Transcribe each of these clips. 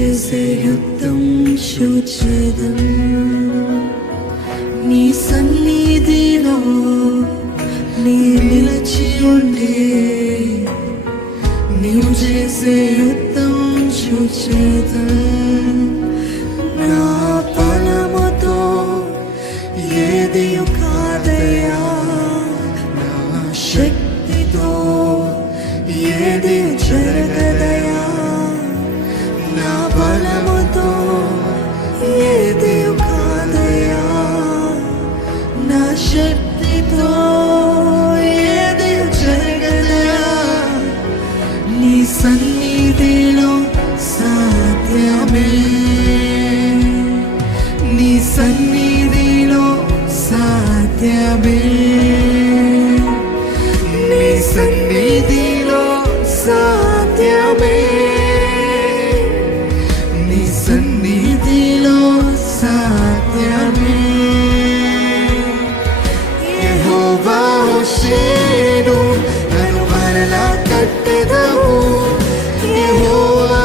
చేసే యుద్ధం చూచేదం, నీ సన్నిధిలో నీ నిలిచి ఉండే, నీవు చేసే యుద్ధం చూచేదం. నా బలముతో ఏది కాదయా, నా శక్తితో ఏది జరగదయా, నా బలముతో ఏది కాదయా, నా శక్తితో ఏది జరగదయా. నీ సన్నిధిలో సాధ్యమే, నీ సన్నిధిలో సాధ్యమే, నీ సన్నిధిలో సాధ్యమే, నీ సన్నిధిలో సాధ్యమే. యెహోవా హోషేను నన్ను మరలా కట్టెదవు, యెహోవా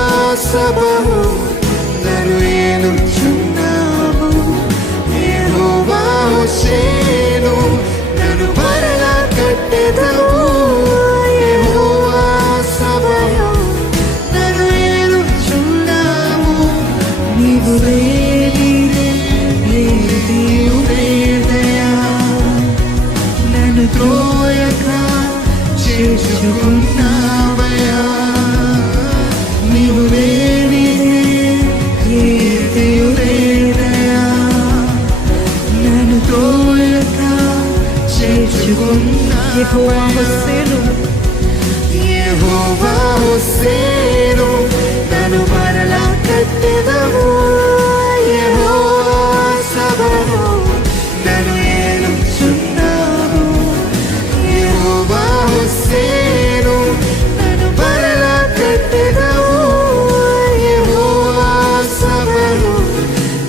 సబహు నన్ను ఏలుచున్నావు. యెహోవా హోషేను నన్ను మరలా కట్టెదవు, యెహోవా సబహు నన్ను ఏలుచున్నావు. నీవు లేనిదే ఏదీ లేదయా, నన్ను త్రోయక చేర్చుకున్నావయా. నీవు లేనిదే ఏదీ లేదయా, నన్ను త్రోయక చేర్చుకున్నా. యెహోవా హోషేను, యెహోవా హోషేను నన్ను మరలా కట్టెదవు, యెహోవా సబహు నన్ను ఏలుచున్నావు. యెహోవా హోషేను నన్ను మరలా కట్టెదవు, యెహోవా సబహు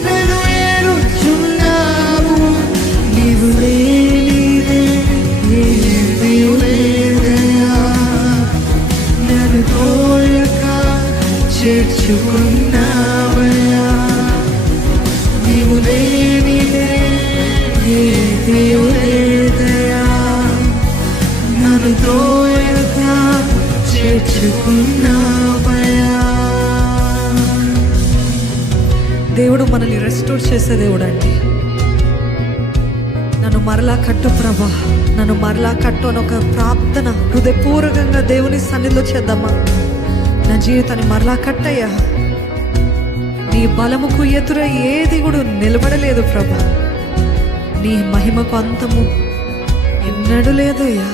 నన్ను ఏలుచున్నావు. నీవు లేనిదే ఏదీ లేదయా, నన్ను తోయక చేర్చుకున్నావయా. నీవు లేనిదే ఏదీ లేదయా, నన్ను తోయక చేర్చుకున్నావయా. దేవుడు మనల్ని రెస్టోర్ చేసే దేవుడు అండి. నన్ను మరలా కట్టు ప్రభా, నన్ను మరలా కట్టు అని ఒక ప్రార్థన హృదయపూర్వకంగా దేవుని సన్నిధిలో చేద్దామా. నా జీవితాన్ని మరలా కట్టయ్యా, నీ బలముకు ఎదుర ఏది కూడా నిలబడలేదు ప్రభా, నీ మహిమకు అంతము ఎన్నడూ లేదయ్యా.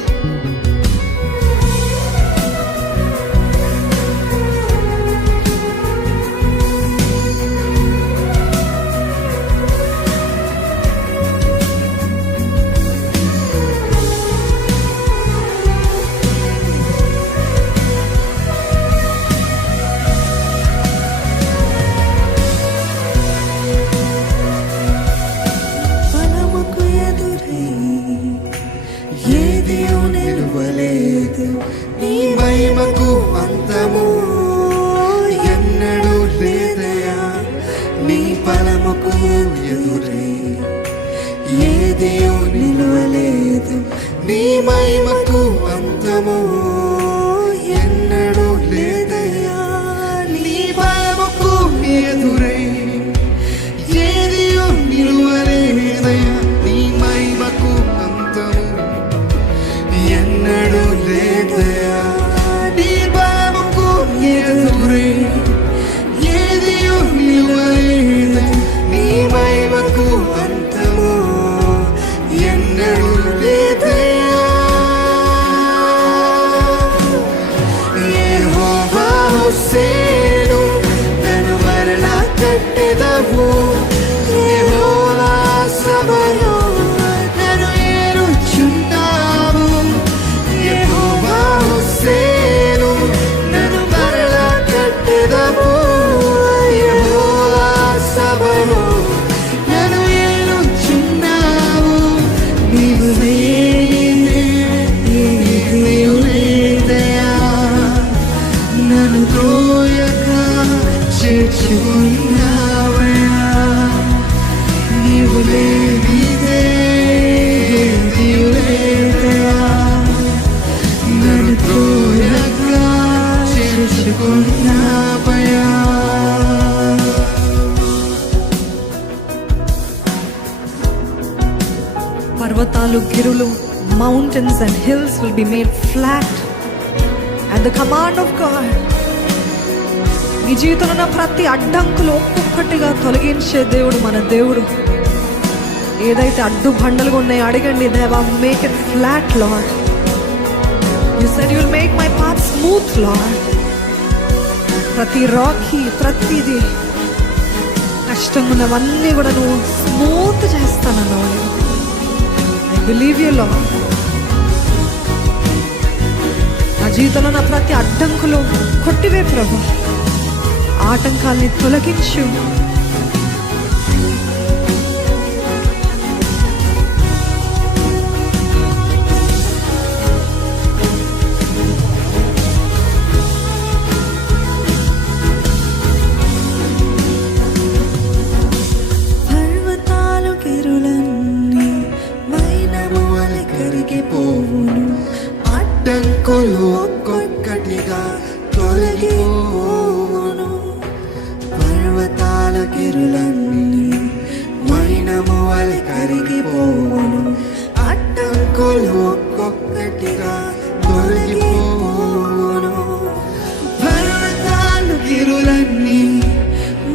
నీ మహిమకు అంతము ఎన్నడూ లేదయా, నీ బలముకు ఎదురై ఏది నిలువలేదు. నీ మహిమకు అంతము ఎన్నడూ లేదయా, నీ బలముకు ఎదురై ఏది నిలువలేదయా. నీ మహిమకు అంతము ఎన్నడూ లేదయా, నీ బలముకు ఎదురై ఏది నిలువలేదయా. నీ మహిమకు అంతము ఎన్నడూ లేదయా. యెహోవా హోషేను నన్ను మరలా కట్టెదవు, యెహోవా సబహు నన్ను ఏలుచున్నావు. యెహోవా హోషేను నన్ను మరలా కట్టెదవు, యెహోవా సబహు నన్ను ఏలుచున్నావు. నీవు లేనిదే ఏదీ లేదయా, నన్ను తోయక చేర్చుకున్నావయ్యా. నీవు లేనిదే ఏదీ లేదయ్యా. నన్ను తోడుగా చేర్చుకున్నావయ్యా. పర్వతాలు గిరులు, mountains and hills will be made flat at the command of God. నీ జీవితంలో ఉన్న ప్రతి అడ్డంకులు ఒక్కొక్కటిగా తొలగించే దేవుడు మన దేవుడు. ఏదైతే అడ్డు బండలుగా ఉన్నాయో అడగండి, దేవా make it flat lord. You said you will make my path smooth lord. ప్రతి రాకీ, ప్రతిది కష్టంగా ఉన్నవన్నీ కూడా నువ్వు smooth చేస్తానన్నావు. I believe you, Lord. నా జీవితంలో నా ప్రతి అడ్డంకులు కొట్టివే ప్రభు, ఆటంకాల్ని తొలగించు. పర్వతాలు గిరులన్నీ మైనము వలె కరిగిపోవును. అడ్డంకులు ఒక్కొక్కటిగా తొలగిపోవును. పర్వతాల గిరులన్నీ మైనము వలె కరిగిపోవును. అడ్డంకులు ఒక్కొక్కటిగా తొలగిపోవును. పర్వతాలు గిరులన్నీ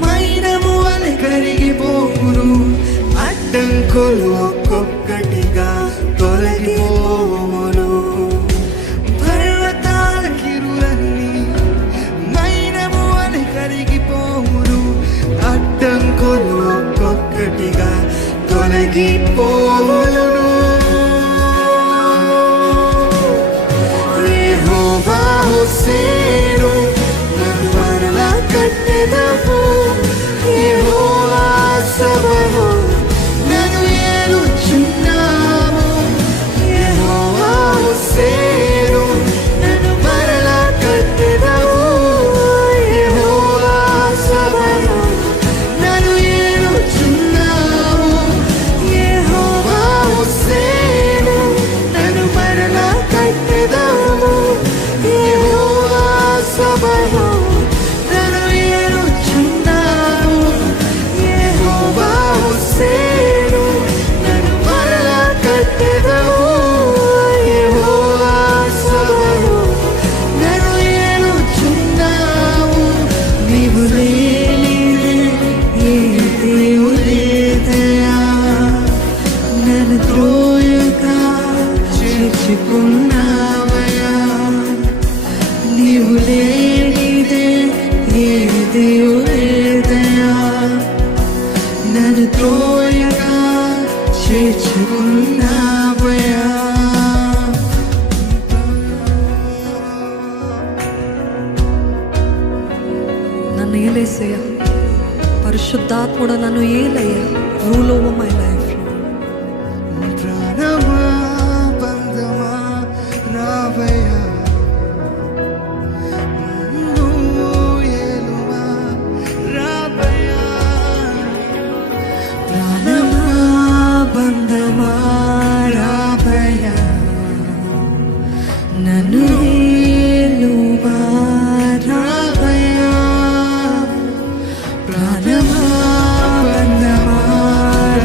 మైనము వలె కరిగిపోవును. అడ్డంకులు ఒక్కొక్కటిగా తొలగిపోవును. పర్వతాల గిరులన్నీ మైనము వలె కరిగిపోవును. అడ్డంకులు ఒక్కొక్కటిగా తొలగిపోవును. యెహోవా హోసేను, నన్ను మరలా కట్టెదవు. యెహోవా సబహు, నన్ను ఏలుచున్నావు. యెహోవా హోసేను, నన్ను మరలా కట్టెదవు. యెహోవా సబహు, నన్ను ఏలుచున్నావు. యెహోవా హోసేను, నన్ను మరలా కట్టెదవు. యెహోవా సబహు, నన్ను ఏలుచున్నావు. యెహోవా హోసేను, నన్ను మరలా కట్టెదవు. యెహోవా సబహు, నన్ను ఏలుచున్నావు. నీవు లేనిదే ఏ దేవుడు లేదయ్యా. నన్ను త్రోయగా చేర్చుకున్నావయ్యా. నీవు లేనిదే ఏ దేవుడు లేదయ్యా. నన్ను త్రోయగా చేర్చుకున్నావయ్యా. నన్ను ఏలేసయ్యా, పరిశుద్ధాత్ముడు నన్ను ఏలయ్యా. Rule over my life. ప్రాణమా బంధమా రావయ్యా. నువ్వు ఏలువా రావయ్యా. ప్రాణమా బంధమా రావయ్యా. నన్ను ఏలువా రావయ్యా. ప్రాణమా బంధమా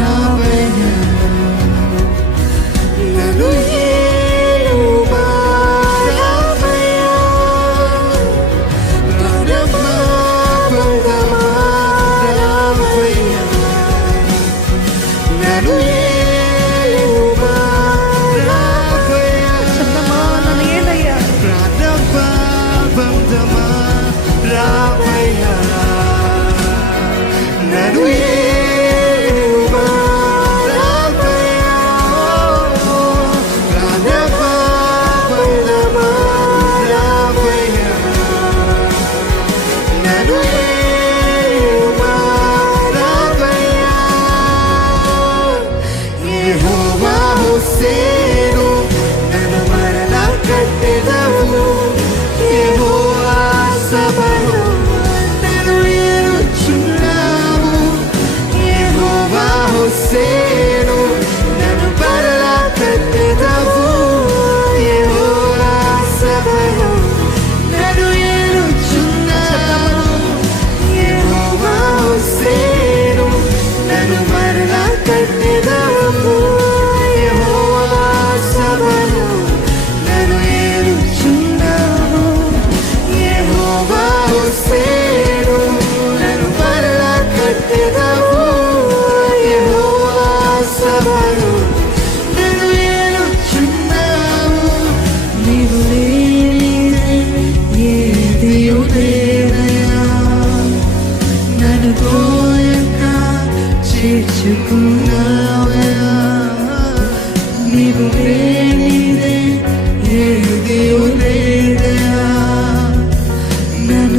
రావయ్యా. నన్ను ఏలువా రావయ్యా. ప్రాణమా బంధమా రావయ్యా. నన్ను ఏలువా రావయ్యా. చెప్తామా, నన్ను ఏలయ్యా. ప్రాణమా బంధమా రావయ్యా. నన్ను ఏలువా రావయ్యా. ప్రాణమా బంధమా రావయ్యా. నన్ను ఏలువా రావయ్యా. యెహోవా హోసేను, నన్ను మరలా కట్టెదవు. యెహోవా సబహు, నన్ను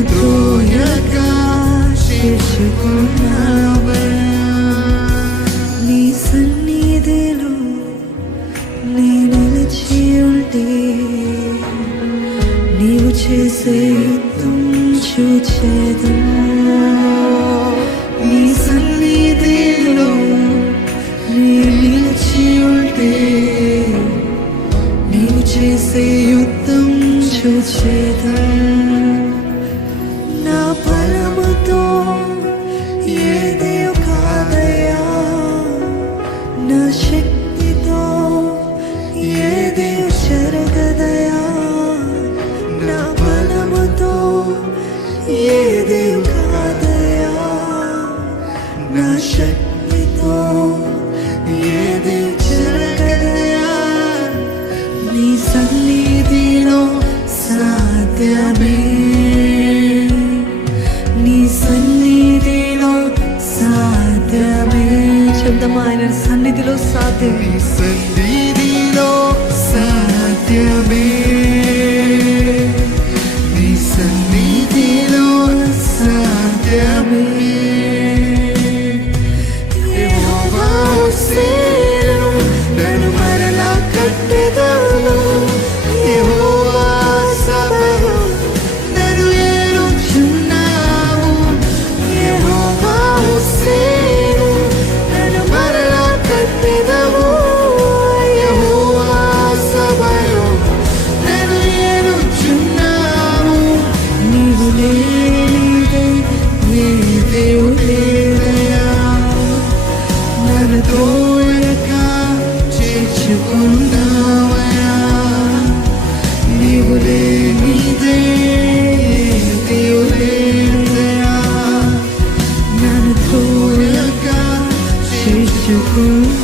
త్రోయక చేర్చుకున్నావయ్యా. నీ సన్నిధిలో నే నిలిచి ఉంటే నీవు చేసే యుద్ధం చూచేదను. నీ సన్నిధిలో నే నిలిచి ఉంటే నీవు చేసే యుద్ధం చూచేదను. నా బలముతో ఏదే కాదయా, నా శక్తితో ఏదే జరగదయా. నా బలముతో ఏదే కాదయా, నా శక్తితో ఏదే జరగదయా. నీ సన్నిధిలో సాధ్యమే, నీ సన్నిధిలో సాధ్యమే. చెప్దామా, ఆయన సన్నిధిలో సాధ్యమే. నీ సన్నిధిలో సాధ్యమే, నీ సన్నిధిలో సాధ్యమే. యెహోవా హోసేను, నన్ను మరలా కట్టెదవు. యెహోవా సభలో నన్ను ఏలుచున్నావు. యెహోవా హోసేను, నన్ను మరలా కట్టెదవు. యెహోవా సభలో నన్ను ఏలుచున్నావు. నీవు లేనిదే నీ దేవుడేదయా, నన్ను తోయక చేర్చుకున్నావయ్యా. నీవు లేనిదే దేవుడేదయా, నన్ను తోయక చేర్చుకున్నావయ్యా.